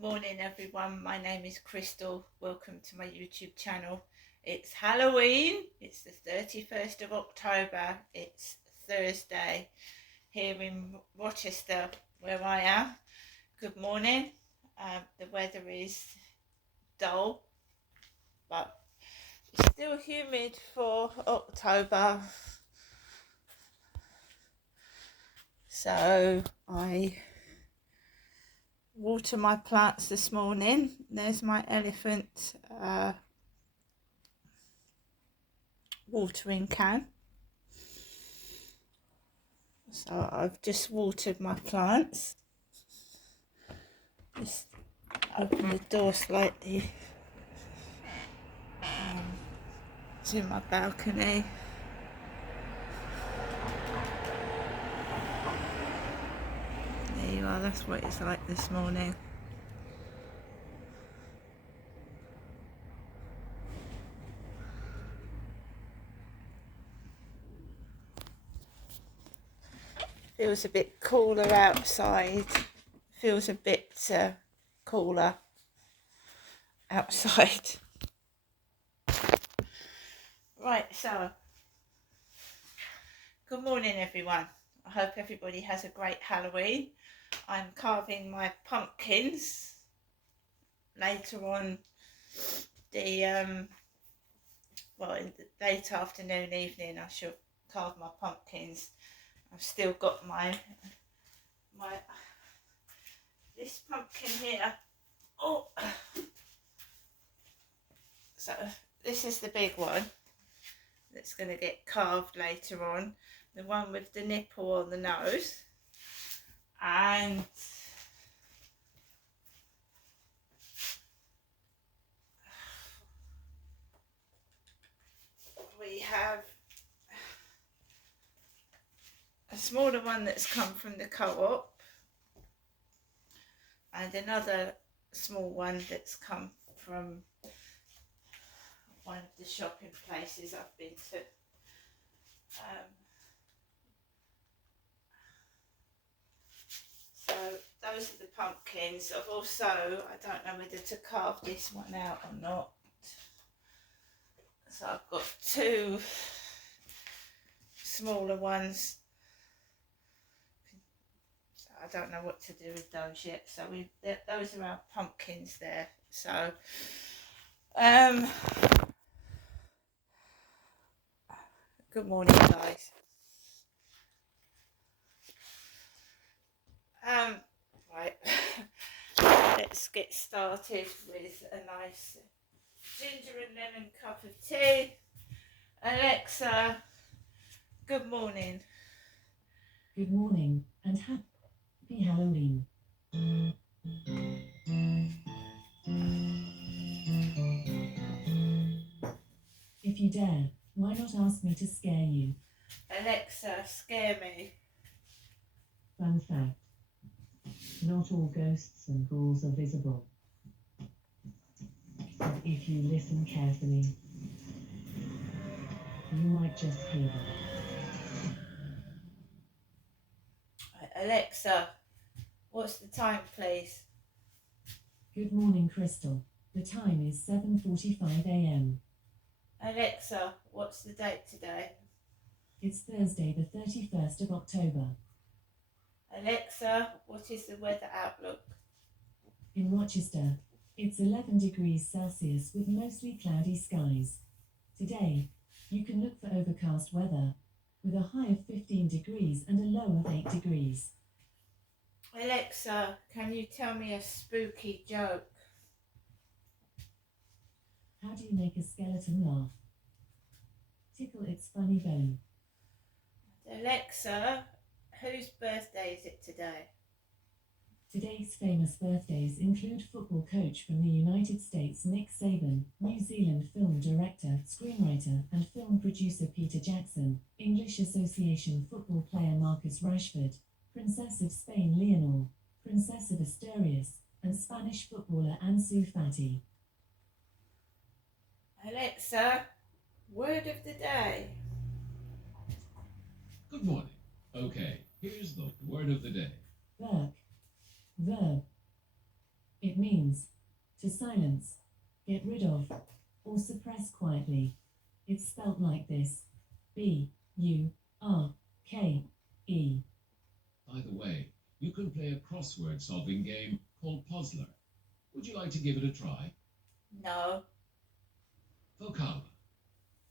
Morning everyone, my name is Crystal. Welcome to my YouTube channel. It's Halloween, it's the 31st of October, it's Thursday here in Rochester where I am. Good morning. The weather is dull but it's still humid for October, so I water my plants this morning. There's my elephant watering can. So I've just watered my plants. Just open the door slightly to my balcony. There you are, that's what it's like this morning. Feels a bit cooler outside. Feels a bit cooler outside. Right, so good morning everyone. I hope everybody has a great Halloween. I'm carving my pumpkins. Later on the in the late afternoon, evening, I shall carve my pumpkins. I've still got my this pumpkin here. Oh, so this is the big one that's going to get carved later on, the one with the nipple on the nose, and we have a smaller one that's come from the co-op and another small one that's come from one of the shopping places I've been to. So those are the pumpkins. I've also, I don't know whether to carve this one out or not. So I've got two smaller ones. So I don't know what to do with those yet. So those are our pumpkins there. So good morning guys. Right, let's get started with a nice ginger and lemon cup of tea. Alexa, good morning. Good morning and happy Halloween. If you dare, why not ask me to scare you? Alexa, scare me. Fun fact. Not all ghosts and ghouls are visible. But if you listen carefully, you might just hear them. Alexa, what's the time, please? Good morning, Crystal. The time is 7:45 a.m. Alexa, what's the date today? It's Thursday, the 31st of October. Alexa, what is the weather outlook? In Rochester, it's 11 degrees Celsius with mostly cloudy skies. Today, you can look for overcast weather, with a high of 15 degrees and a low of 8 degrees. Alexa, can you tell me a spooky joke? How do you make a skeleton laugh? Tickle its funny bone. Alexa, whose birthday is it today? Today's famous birthdays include football coach from the United States Nick Saban, New Zealand film director, screenwriter, and film producer Peter Jackson, English Association football player Marcus Rashford, Princess of Spain Leonor, Princess of Asturias, and Spanish footballer Ansu Fati. Alexa, word of the day. Good morning. Okay, here's the word of the day. Verb. Verb. It means to silence, get rid of, or suppress quietly. It's spelt like this: B-U-R-K-E. By the way, you can play a crossword solving game called Puzzler. Would you like to give it a try? No. Vocala.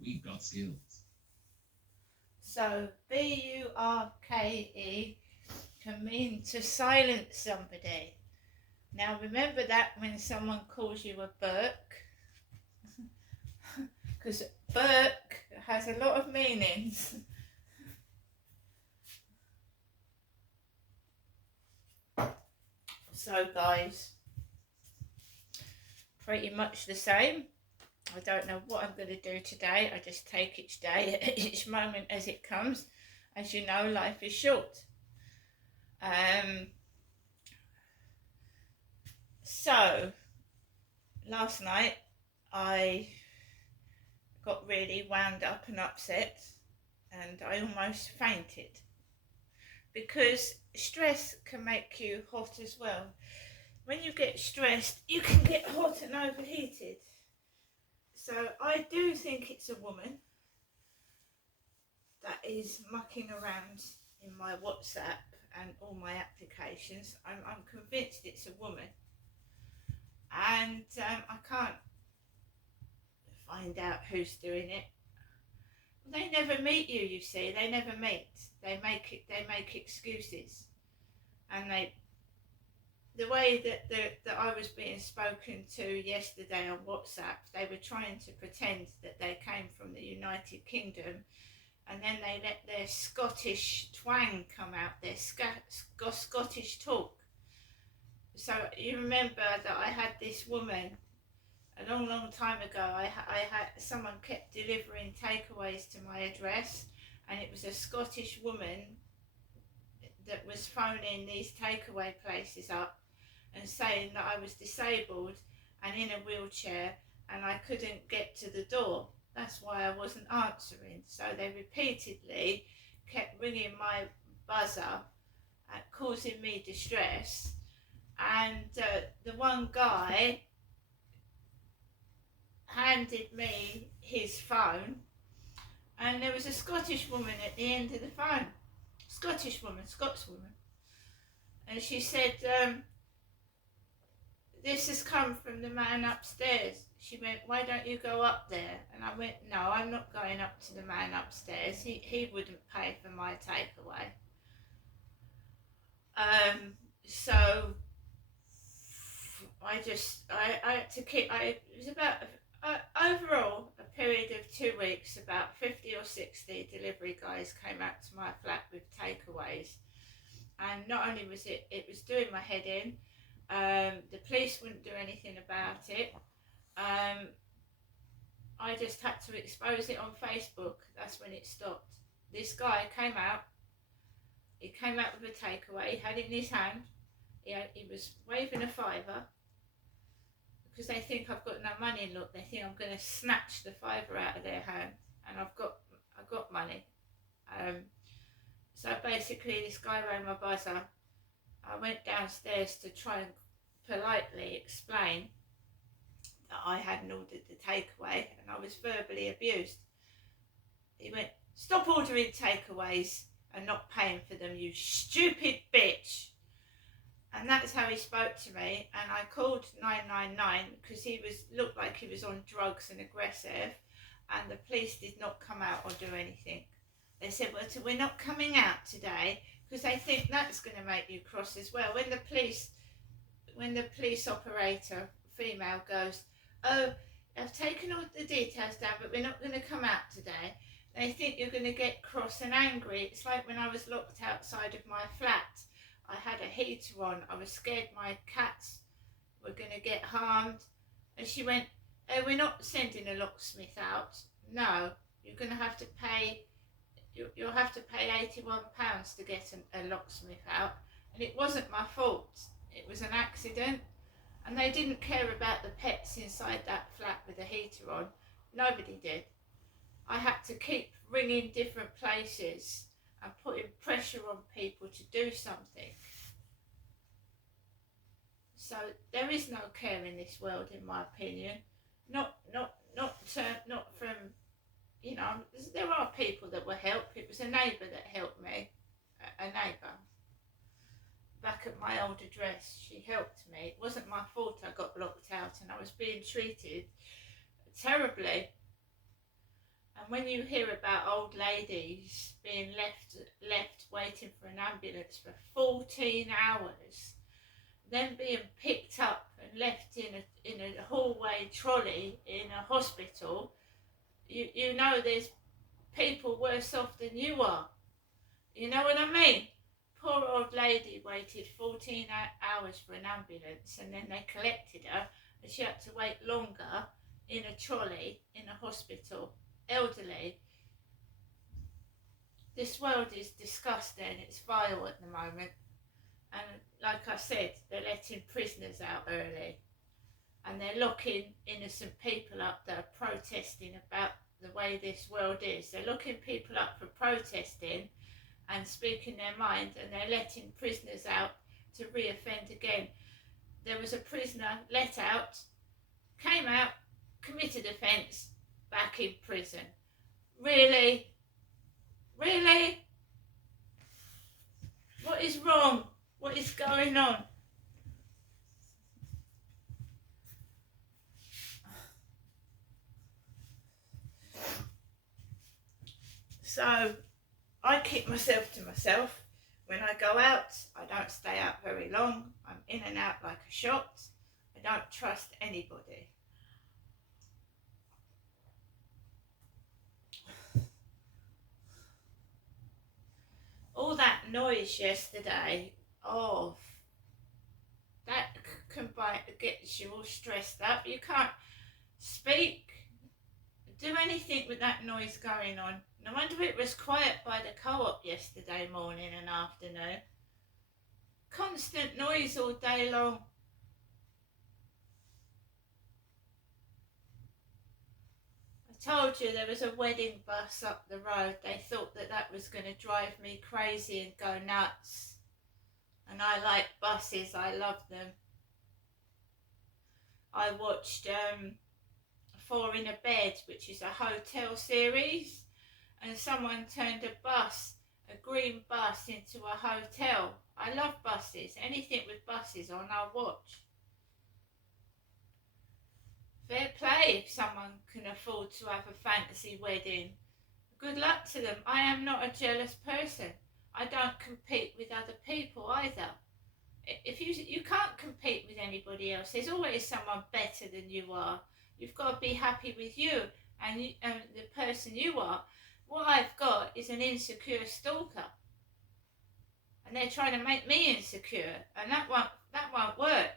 We've got skills. So B-U-R-K-E can mean to silence somebody. Now remember that when someone calls you a Burke, because Burke has a lot of meanings. So guys, pretty much the same. I don't know what I'm going to do today. I just take each day, each moment as it comes. As you know, life is short. So last night I got really wound up and upset, and I almost fainted, because stress can make you hot as well. When you get stressed, you can get hot and overheated. So I do think it's a woman that is mucking around in my WhatsApp and all my applications. I'm convinced it's a woman, and I can't find out who's doing it. They never meet you, you see. They never meet. They make excuses, and the way that I was being spoken to yesterday on WhatsApp, they were trying to pretend that they came from the United Kingdom, and then they let their Scottish twang come out, their Scottish talk. So you remember that I had this woman a long time ago. I had someone kept delivering takeaways to my address, and it was a Scottish woman that was phoning these takeaway places up and saying that I was disabled and in a wheelchair and I couldn't get to the door. That's why I wasn't answering. So they repeatedly kept ringing my buzzer, causing me distress. And the one guy handed me his phone, and there was a Scottish woman at the end of the phone. Scotswoman. And she said, this has come from the man upstairs. She went, why don't you go up there? And I went, no, I'm not going up to the man upstairs. He wouldn't pay for my takeaway. So I had to keep, it was about, overall, a period of 2 weeks, about 50 or 60 delivery guys came out to my flat with takeaways. And not only was it was doing my head in, the police wouldn't do anything about it. I just had to expose it on Facebook. That's when it stopped. This guy came out. He came out with a takeaway. He had it in his hand. He was waving a fiver, because they think I've got no money. Look, they think I'm going to snatch the fiver out of their hand, and I've got money. So basically, this guy rang my buzzer. I went downstairs to try and politely explain that I hadn't ordered the takeaway, and I was verbally abused. He went, stop ordering takeaways and not paying for them, you stupid bitch. And that's how he spoke to me. And I called 999 because he looked like he was on drugs and aggressive, and the police did not come out or do anything. They said, well, we're not coming out today because they think that's going to make you cross as well. When the police operator, female, goes, oh, I've taken all the details down, but we're not going to come out today, they think you're going to get cross and angry. It's like when I was locked outside of my flat. I had a heater on. I was scared my cats were going to get harmed. And she went, oh, we're not sending a locksmith out. No, you're going to have to pay, you'll have to pay £81 to get a locksmith out. And it wasn't my fault. It was an accident. And they didn't care about the pets inside that flat with the heater on. Nobody did. I had to keep ringing different places and putting pressure on people to do something. So So there is no care in this world, in my opinion. Not from, you know, there are people that will help. It was a neighbour that helped me, a neighbour. Back at my old address, she helped me. It wasn't my fault I got locked out and I was being treated terribly. And when you hear about old ladies being left waiting for an ambulance for 14 hours, then being picked up and left in a hallway trolley in a hospital, you know there's people worse off than you are. You know what I mean? Poor old lady waited 14 hours for an ambulance, and then they collected her and she had to wait longer in a trolley in a hospital. Elderly. This world is disgusting. It's vile at the moment. And like I said, they're letting prisoners out early. And they're locking innocent people up that are protesting about the way this world is. They're locking people up for protesting and speaking their mind, and they're letting prisoners out to re-offend again. There was a prisoner let out, came out, committed offence, back in prison. Really? Really? What is wrong? What is going on? So I keep myself to myself. When I go out, I don't stay out very long. I'm in and out like a shot. I don't trust anybody. All that noise yesterday, oh, that combined gets you all stressed up. You can't speak, do anything with that noise going on. No wonder it was quiet by the co-op yesterday morning and afternoon. Constant noise all day long. I told you there was a wedding bus up the road. They thought that was going to drive me crazy and go nuts. And I like buses, I love them. I watched Four in a Bed, which is a hotel series, and someone turned a green bus into a hotel. I love buses. Anything with buses on, I'll watch. Fair play if someone can afford to have a fantasy wedding. Good luck to them. I am not a jealous person. I don't compete with other people either. If you can't compete with anybody else, there's always someone better than you are. You've got to be happy with you and the person you are. What I've got is an insecure stalker, and they're trying to make me insecure, and that won't work.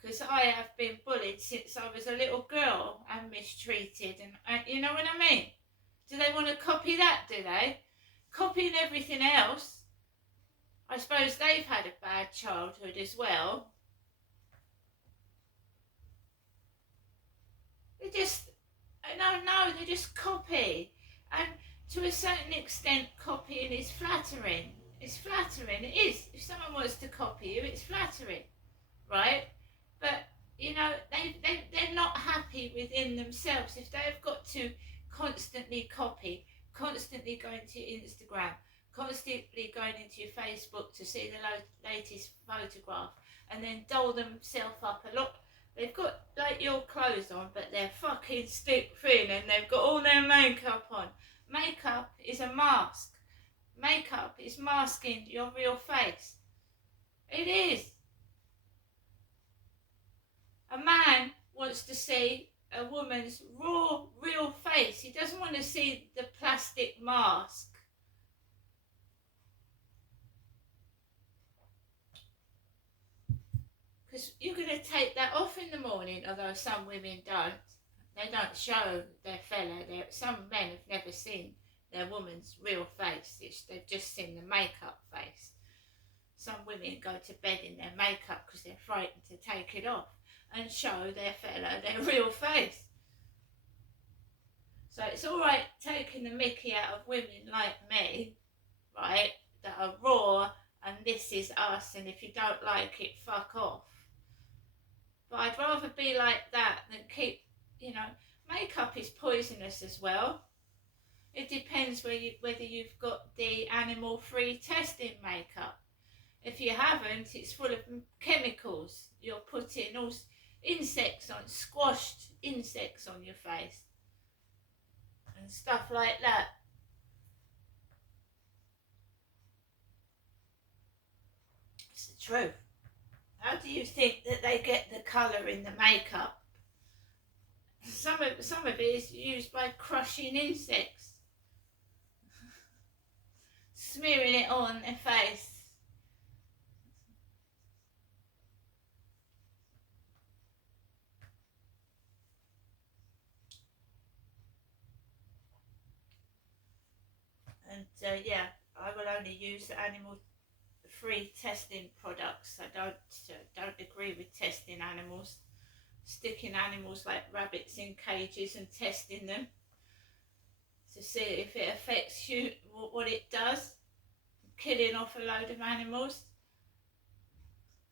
Because I have been bullied since I was a little girl and mistreated, and you know what I mean? Do they want to copy that, do they? Copying everything else. I suppose they've had a bad childhood as well. They just copy. And to a certain extent, copying is flattering. It's flattering, it is. If someone wants to copy you, it's flattering, right? But, you know, they're not happy within themselves. If they've got to constantly copy, constantly going to Instagram, constantly going into your Facebook to see the latest photograph, and then doll themselves up a lot. They've got like your clothes on, but they're fucking stick thin, and they've got all their makeup on. Makeup is a mask. Makeup is masking your real face. It is. A man wants to see a woman's raw, real face. He doesn't want to see the plastic mask. Because you're going to take that off in the morning, although some women don't. They don't show their fella. Some men have never seen their woman's real face. They've just seen the makeup face. Some women go to bed in their makeup because they're frightened to take it off and show their fella their real face. So it's all right taking the mickey out of women like me, right, that are raw and this is us, and if you don't like it, fuck off. But I'd rather be like that than keep, you know, makeup is poisonous as well. It depends whether you've got the animal-free testing makeup. If you haven't, it's full of chemicals. You're putting all insects on, squashed insects on your face and stuff like that. It's the truth. How do you think that they get the colour in the makeup? Some of it is used by crushing insects, smearing it on their face. And yeah, I will only use the animal-free testing products. I don't agree with testing animals, sticking animals like rabbits in cages and testing them to see if it affects you, what it does, killing off a load of animals.